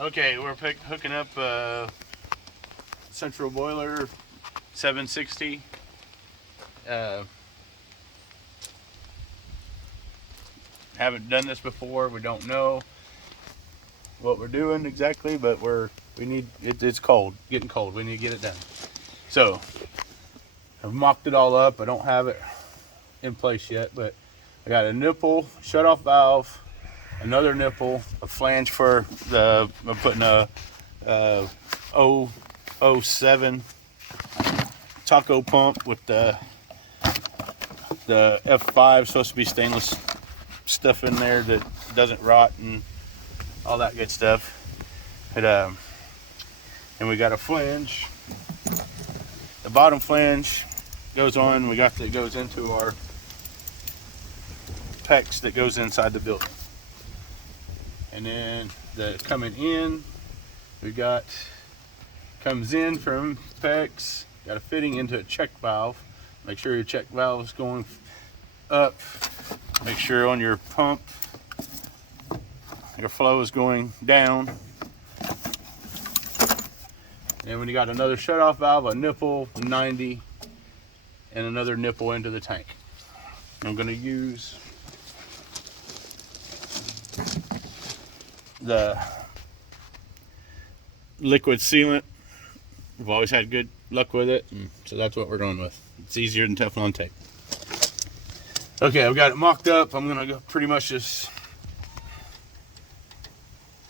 Okay, we're hooking up central boiler 760. Haven't done this before. We don't know what we're doing exactly, but we need it's cold, getting cold. We need to get it done. So I've mocked it all up. I don't have it in place yet, but I got a nipple shut-off valve, another nipple, a flange for I'm putting a 007 taco pump with the F5, supposed to be stainless stuff in there that doesn't rot and all that good stuff. And we got a flange. The bottom flange goes on. We got that goes into our PEX that goes inside the building. And then the coming in, we got comes in from PEX. Got a fitting into a check valve. Make sure your check valve is going up. Make sure on your pump your flow is going down. And when you got another shut-off valve, a nipple 90, and another nipple into the tank. I'm going to use the liquid sealant. We've always had good luck with it, and so that's what we're going with. It's easier than Teflon tape. Okay, I've got it mocked up. I'm gonna go pretty much just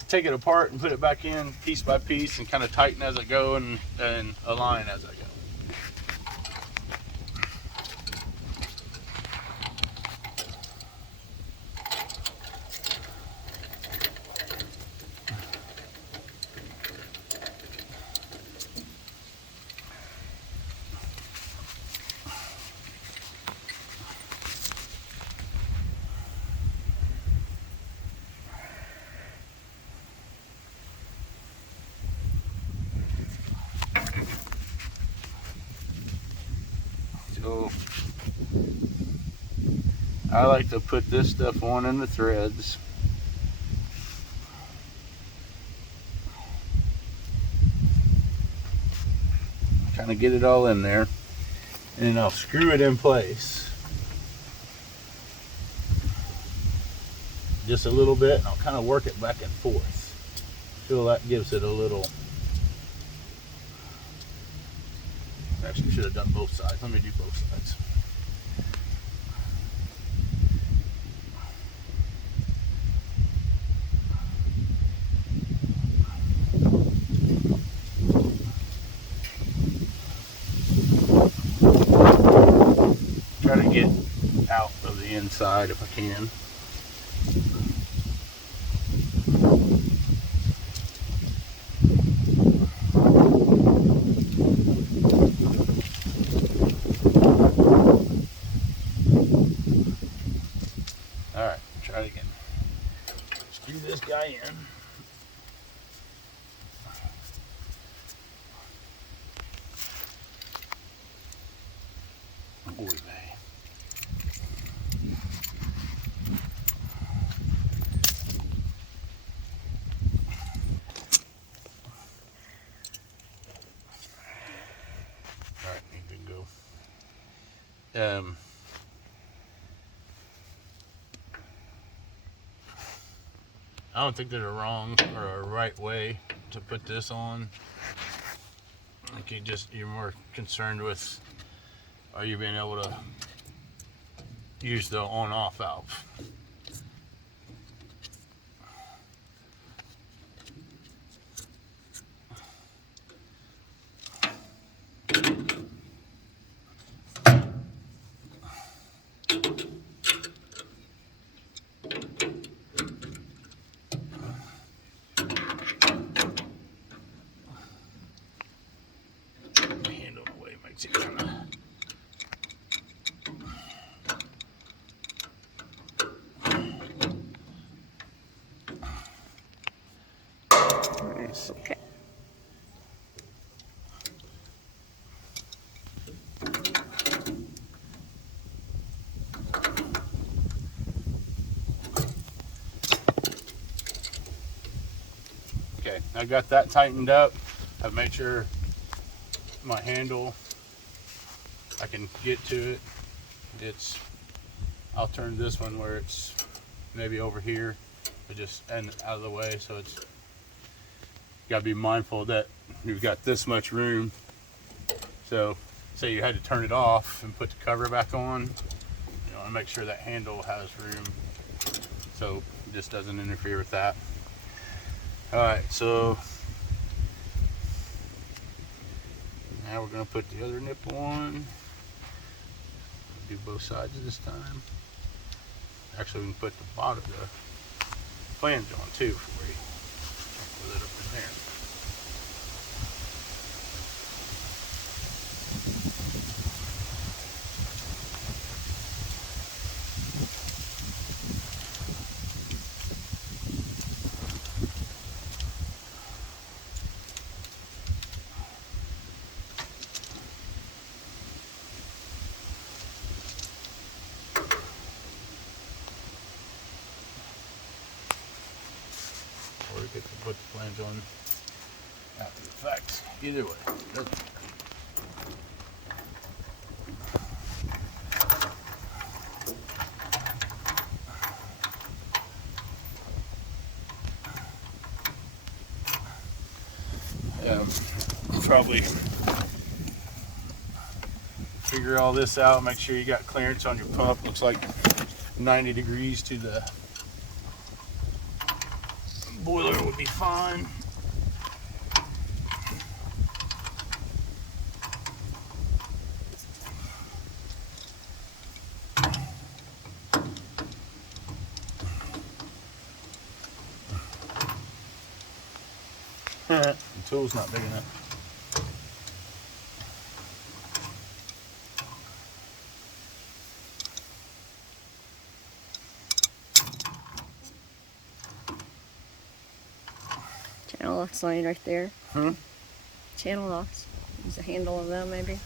take it apart and put it back in piece by piece and kind of tighten as I go and align as I go. So I like to put this stuff on in the threads. Kind of get it all in there, and then I'll screw it in place just a little bit, and I'll kind of work it back and forth. Feel that gives it a little. Actually, should have done both sides. Let me do both sides. Try to get out of the inside if I can. Alright, try it again. Screw this guy in. Boy, man. Alright, you can go. I don't think there's a wrong or a right way to put this on. Like you're more concerned with, are you being able to use the on-off valve? Hand on the way makes it kind of. Okay. Okay, I got that tightened up. I've made sure my handle, I can get to it. I'll turn this one where it's maybe over here, but just and out of the way, so it's got to be mindful that you've got this much room. So say you had to turn it off and put the cover back on, you want to make sure that handle has room so it just doesn't interfere with that. All right, so now we're going to put the other nipple on. Do both sides this time. Actually, we can put the bottom, the flange on too for you. Put it up in there. Or we could put the flange on after the fact. Either way, doesn't matter. Probably figure all this out. Make sure you got clearance on your pump. Looks like 90 degrees to the boiler would be fine. The tool's not big enough. Channel locks laying right there. Hmm? Channel locks. Use a handle on them maybe.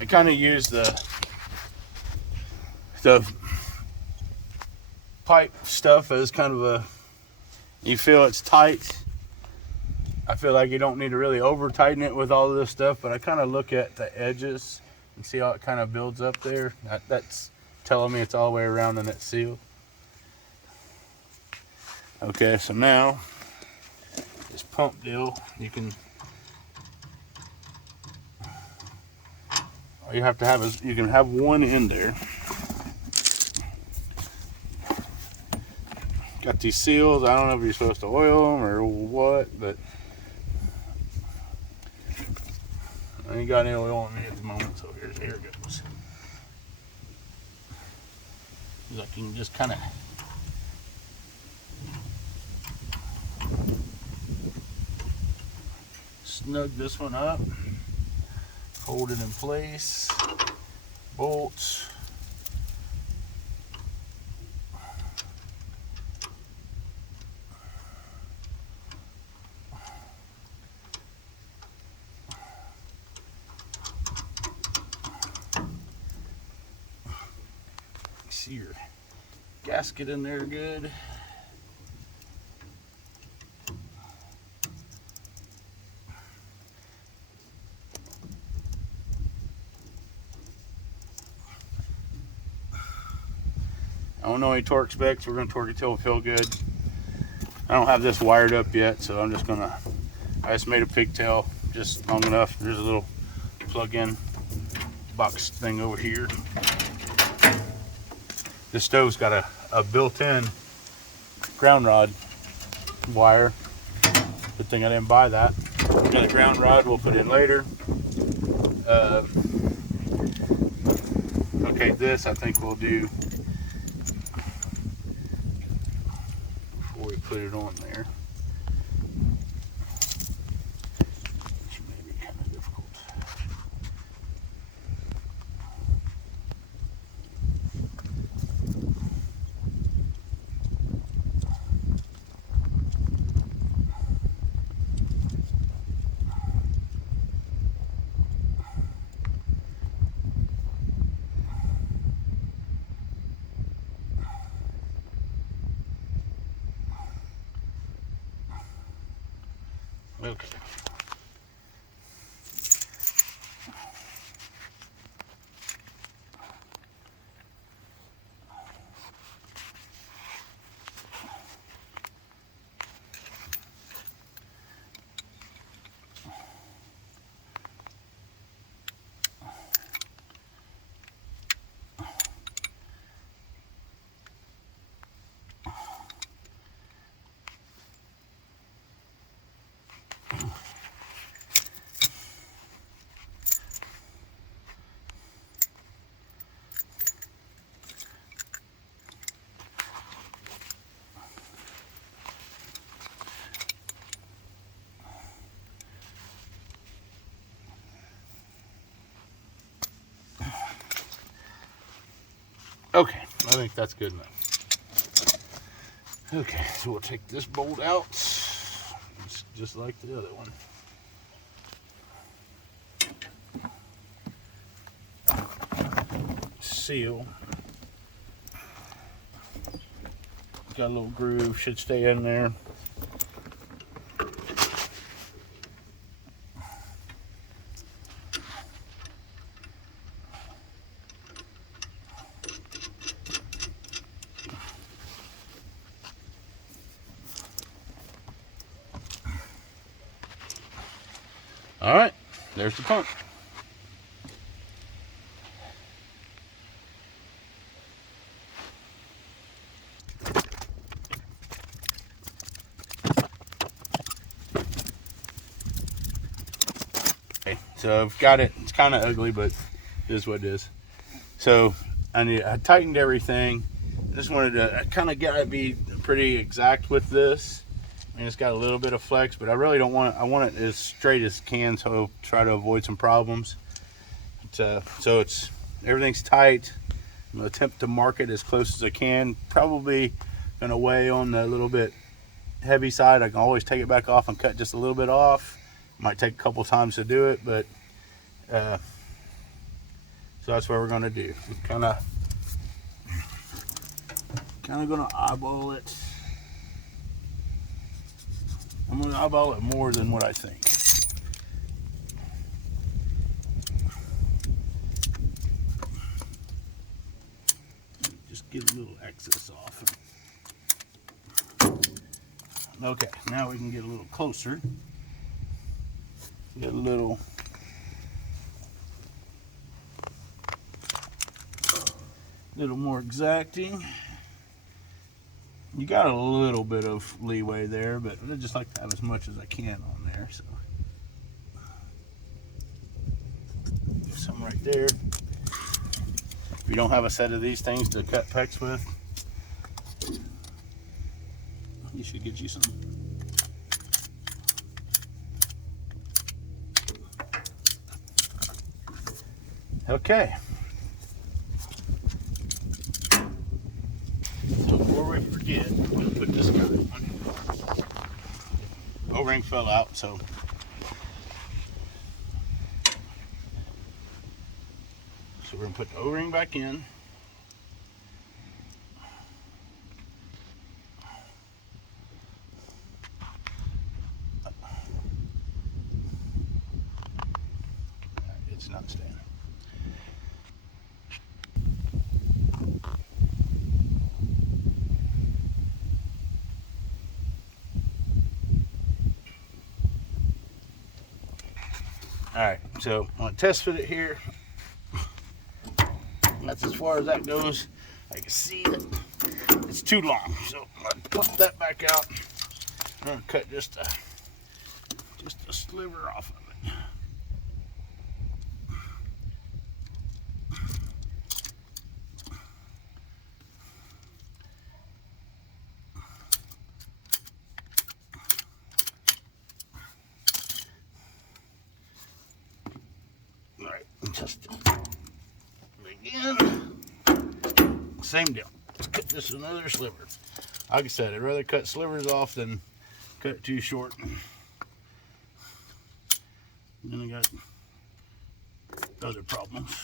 I kind of use the pipe stuff as kind of a, you feel it's tight. I feel like you don't need to really over tighten it with all of this stuff, but I kind of look at the edges and see how it kind of builds up there. That's telling me it's all the way around in that seal. Okay, so now this pump deal, you can, all you have to have is, you can have one in there. Got these seals. I don't know if you're supposed to oil them or what, but I ain't got any oil on me at the moment, so here it goes. Like you can just kind of snug this one up, hold it in place, bolts. See your gasket in there good. I don't know any torque specs. We're gonna torque it till we feel good. I don't have this wired up yet, so I'm just gonna, I just made a pigtail just long enough. There's a little plug-in box thing over here. This stove's got a built-in ground rod wire. Good thing I didn't buy that. We got a ground rod we'll put in later. Okay, this I think we'll do before we put it on there. Which may be kind of difficult. Okay. Okay, I think that's good enough. Okay, so we'll take this bolt out, just like the other one. Seal. Got a little groove, should stay in there. All right, there's the pump. Okay, so I've got it. It's kind of ugly, but it is what it is. So I tightened everything. I just wanted to, I kind of got to be pretty exact with this. I mean, it's got a little bit of flex, but I really don't want it. I want it as straight as can, so I'll try to avoid some problems. But, so it's everything's tight. I'm gonna attempt to mark it as close as I can. Probably gonna weigh on the little bit heavy side. I can always take it back off and cut just a little bit off. Might take a couple times to do it, but so that's what we're gonna do. Kind of gonna eyeball it. I'm gonna eyeball it more than what I think. Just get a little excess off. Okay, now we can get a little closer. Get a little more exacting. You got a little bit of leeway there, but I just like to have as much as I can on there. So some right there. If you don't have a set of these things to cut pecs with, you should get you some. Okay. So before we forget, I'm going to put this guy on. O-ring fell out, so we're going to put the O-ring back in. It's not staying. Alright, so I'm going to test fit it here. That's as far as that goes. I can see that it's too long, so I'm going to pop that back out. I'm going to cut just a sliver off of it. Alright, test it again. Same deal. Let's cut this another sliver. Like I said, I'd rather cut slivers off than cut too short. Then I got other problems.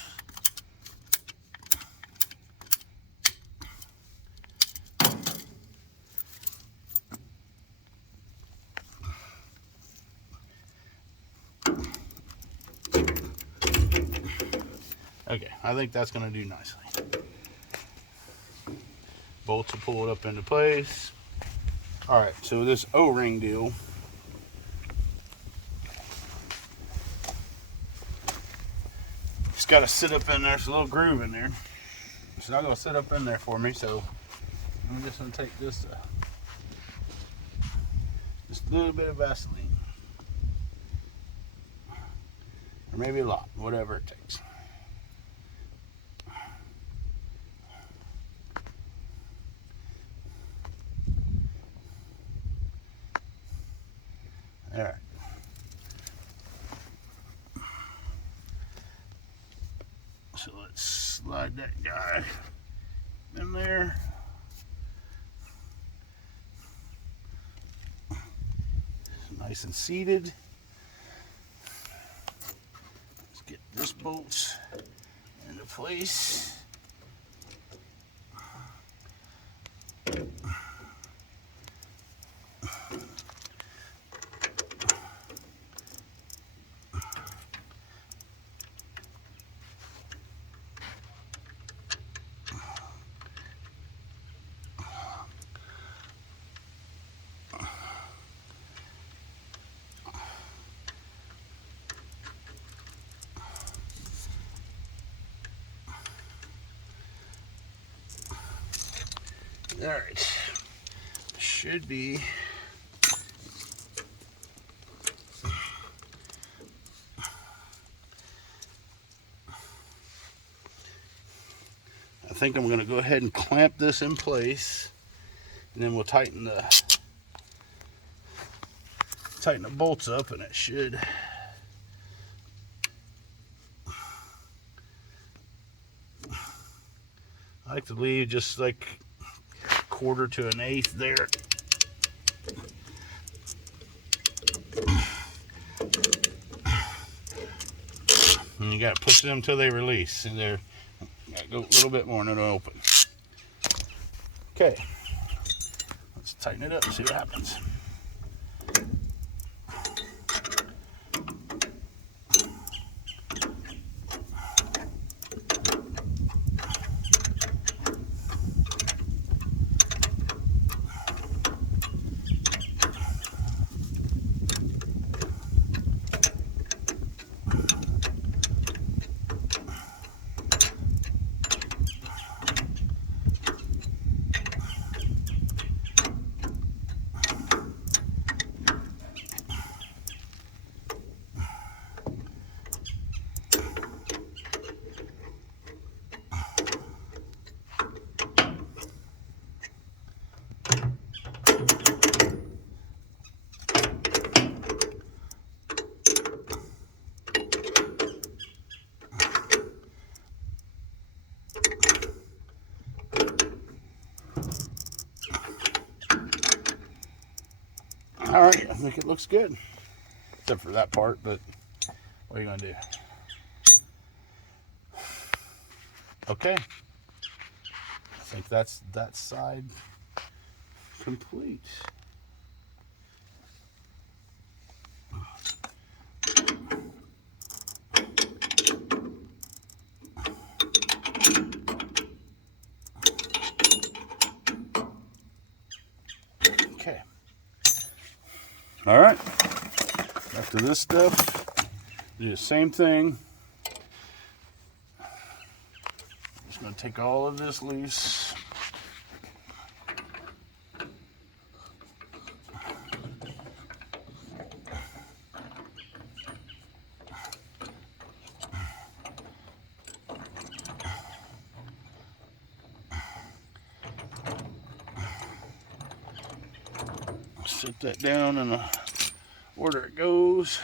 Okay, I think that's going to do nicely. Bolts will pull it up into place. All right, so this O-ring deal, it's got to sit up in there. There's a little groove in there. It's not going to sit up in there for me, so I'm just going to take just a little bit of Vaseline. Or maybe a lot, whatever it takes. All right. So let's slide that guy in there. Nice and seated. Let's get this bolt into place. All right, should be I think I'm going to go ahead and clamp this in place, and then we'll tighten the bolts up, and it should I like to leave just like a quarter to an eighth there. And you got to push them until they release. And they're got to go a little bit more and it'll open. Okay, let's tighten it up and see what happens. All right, I think it looks good, except for that part, but what are you gonna do? Okay, I think that's that side complete. Okay. All right. After this stuff, do the same thing. Just going to take all of this loose. Set that down in the order it goes.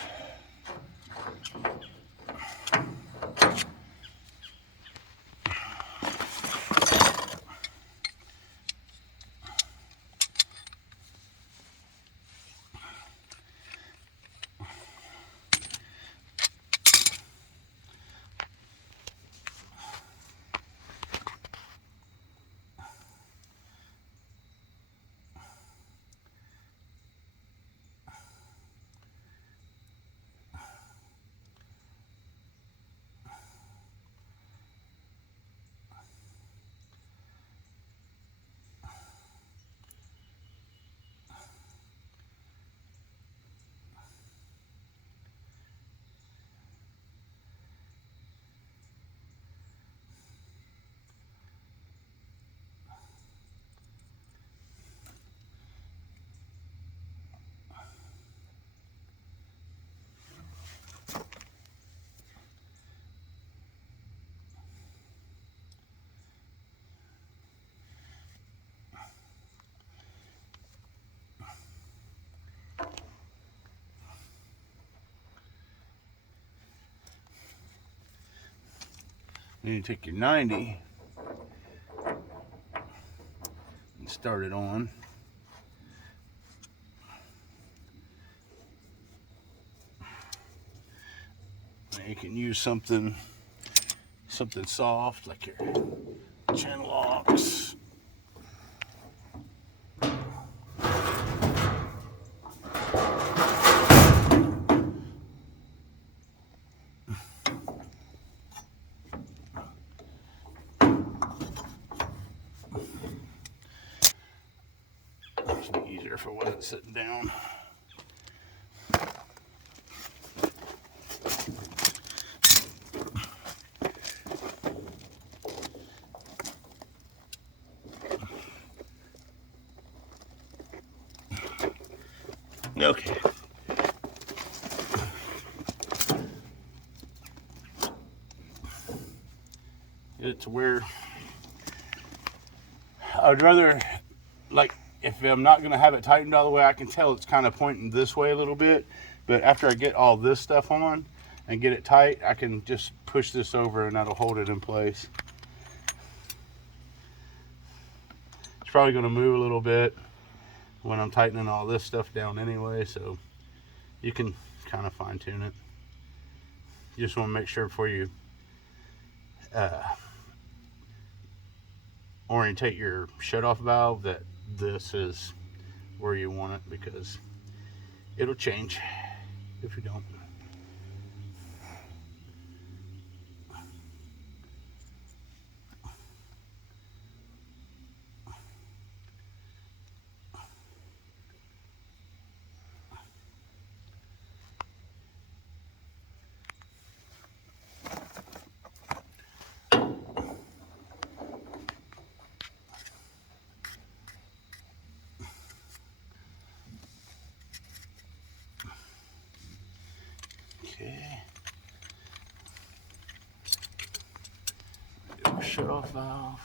Then you take your 90 and start it on. Now you can use something soft like your channel locks. It's easier if it wasn't sitting down. Okay. Get it to where I'd rather, like, if I'm not going to have it tightened all the way, I can tell it's kind of pointing this way a little bit. But after I get all this stuff on and get it tight, I can just push this over and that'll hold it in place. It's probably going to move a little bit when I'm tightening all this stuff down anyway, so you can kind of fine tune it. You just want to make sure before you orientate your shutoff valve that this is where you want it, because it'll change if you don't. Okay. Do a shutoff valve.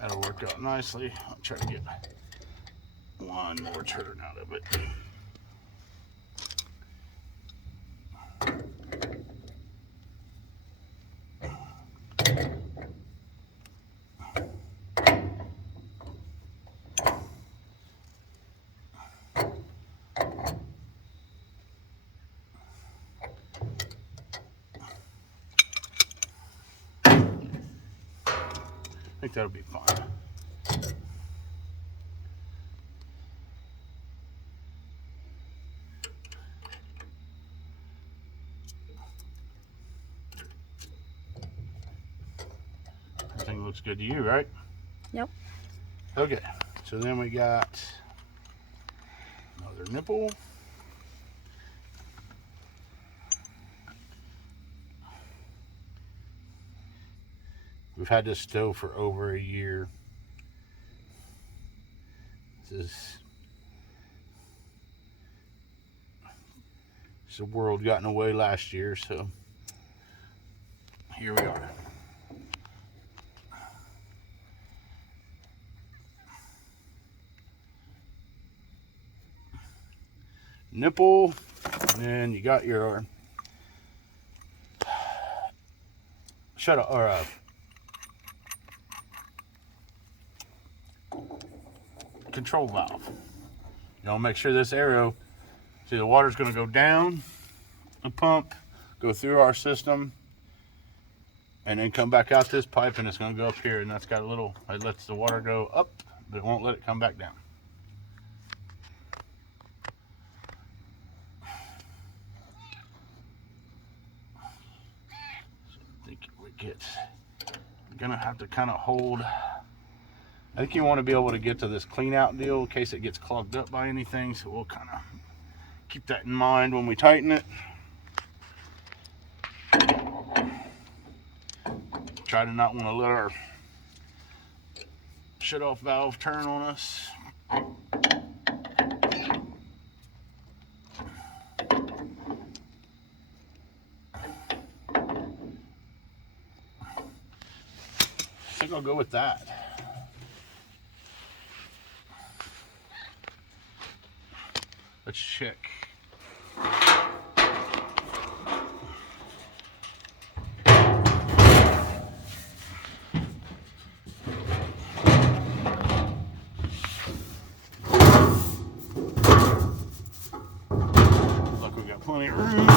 That'll work out nicely. I'll try to get one more turn out of it. I think that'll be fine. Everything looks good to you, right? Yep. Okay, so then we got another nipple. We've had this stove for over a year. The world got in the way last year, so here we are. Nipple, and then you got your control valve. You want to make sure this arrow, see, the water's going to go down the pump, go through our system, and then come back out this pipe, and it's going to go up here, and that's got a little, it lets the water go up, but it won't let it come back down. I think I'm gonna have to kind of hold. I think you want to be able to get to this clean out deal in case it gets clogged up by anything, so we'll kind of keep that in mind when we tighten it. Try to not want to let our shut off valve turn on us. I'll go with that. Let's check. Look, we've got plenty of room.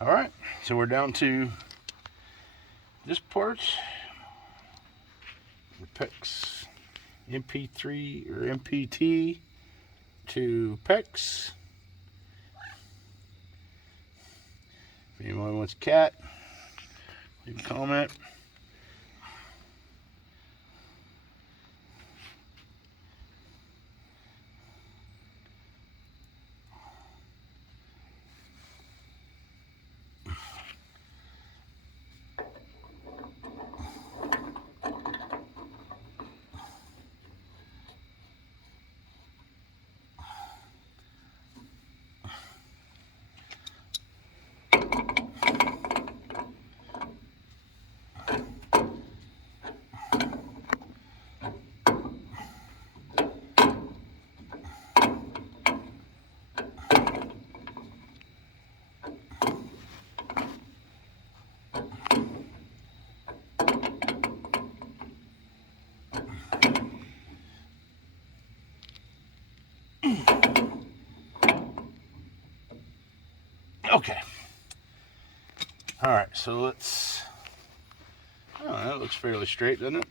All right, so we're down to this part. The PEX MP3 or MPT to PEX. If anyone wants a cat, leave a comment. Okay. All right, so let's, oh, that looks fairly straight, doesn't it?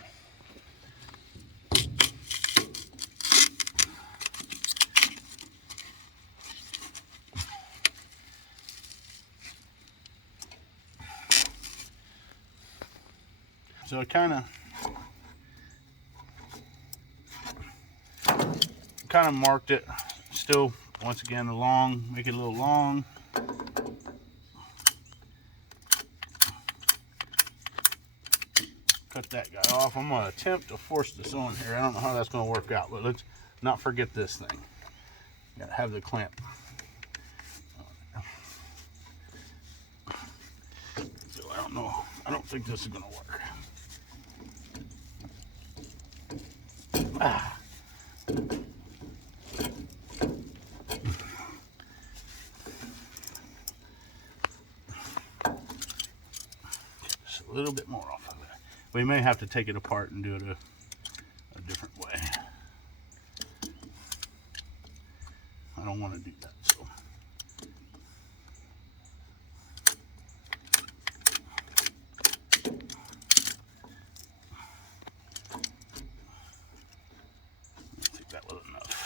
So I kind of marked it. Still, once again, long, make it a little long. Cut that guy off. I'm gonna attempt to force this on here. I don't know how that's gonna work out, but let's not forget this thing. Gotta have the clamp. So I don't know. I don't think this is gonna work. Ah. Just a little bit more off of it. We may have to take it apart and do it a different way. I don't want to do that, so. I think that was enough.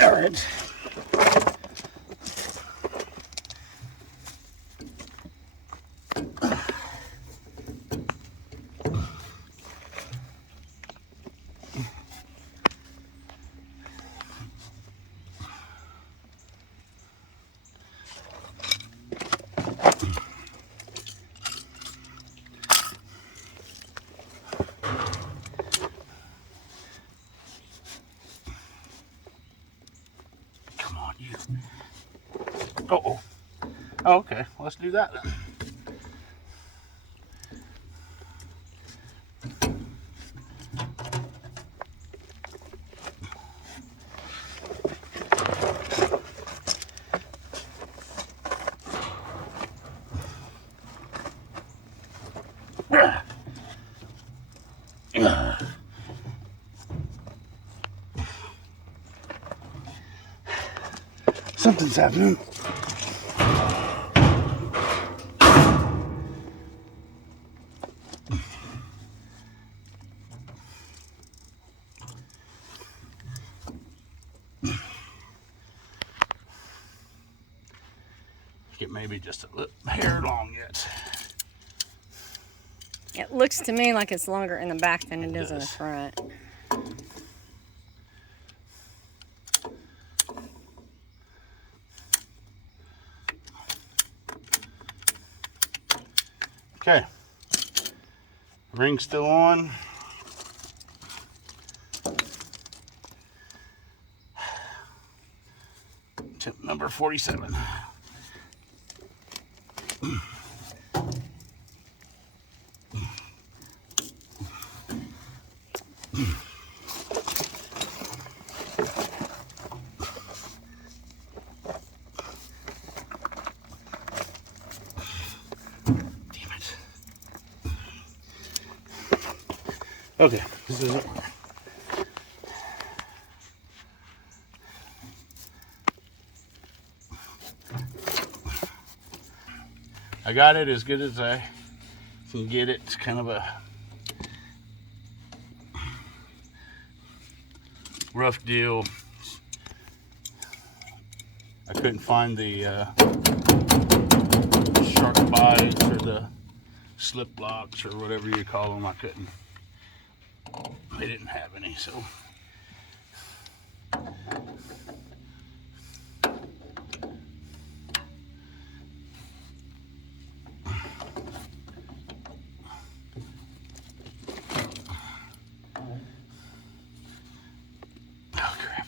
All right. Come on, you. Oh. Oh, okay. Let's do that then. Something's happening. It may be just a little hair long yet. It looks to me like it's longer in the back than it is in the does. front. Okay. Ring's still on. Tip number 47. Okay, this is it. I got it as good as I can get it. It's kind of a rough deal. I couldn't find the shark bites or the slip locks or whatever you call them. I couldn't. They didn't have any, so. Oh, crap.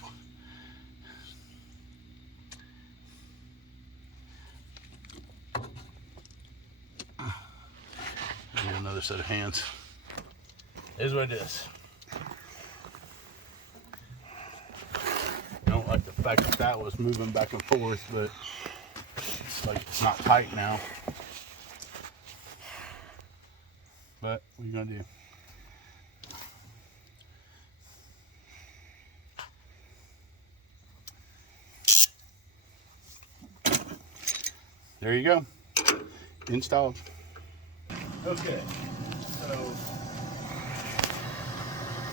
I need another set of hands. Here's what it is. I don't like the fact that that was moving back and forth, but it's like it's not tight now. But what are you gonna do? There you go. Installed. Okay, so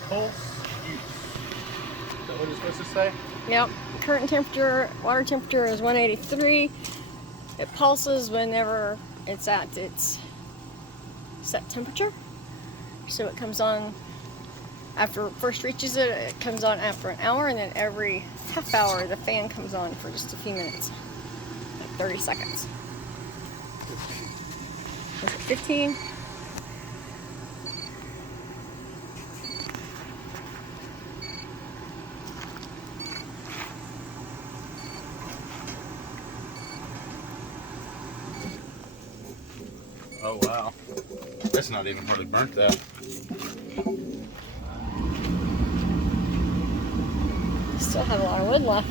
pulse use. Is that what it's supposed to say? Yep. Current temperature, water temperature is 183. It pulses whenever it's at its set temperature. So it comes on after it first reaches it, it comes on after an hour, and then every half hour the fan comes on for just a few minutes, like 30 seconds. Was it 15? Oh wow, that's not even really burnt that. Still have a lot of wood left.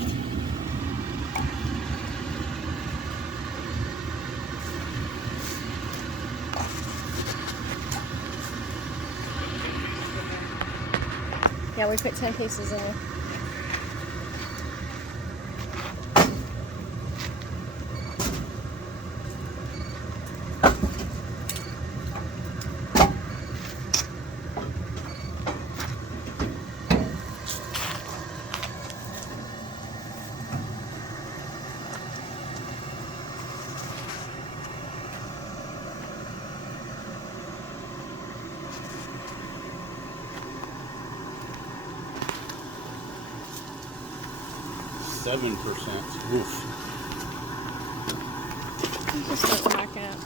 Yeah, we put 10 pieces in there. %. Oof. Just start backing up.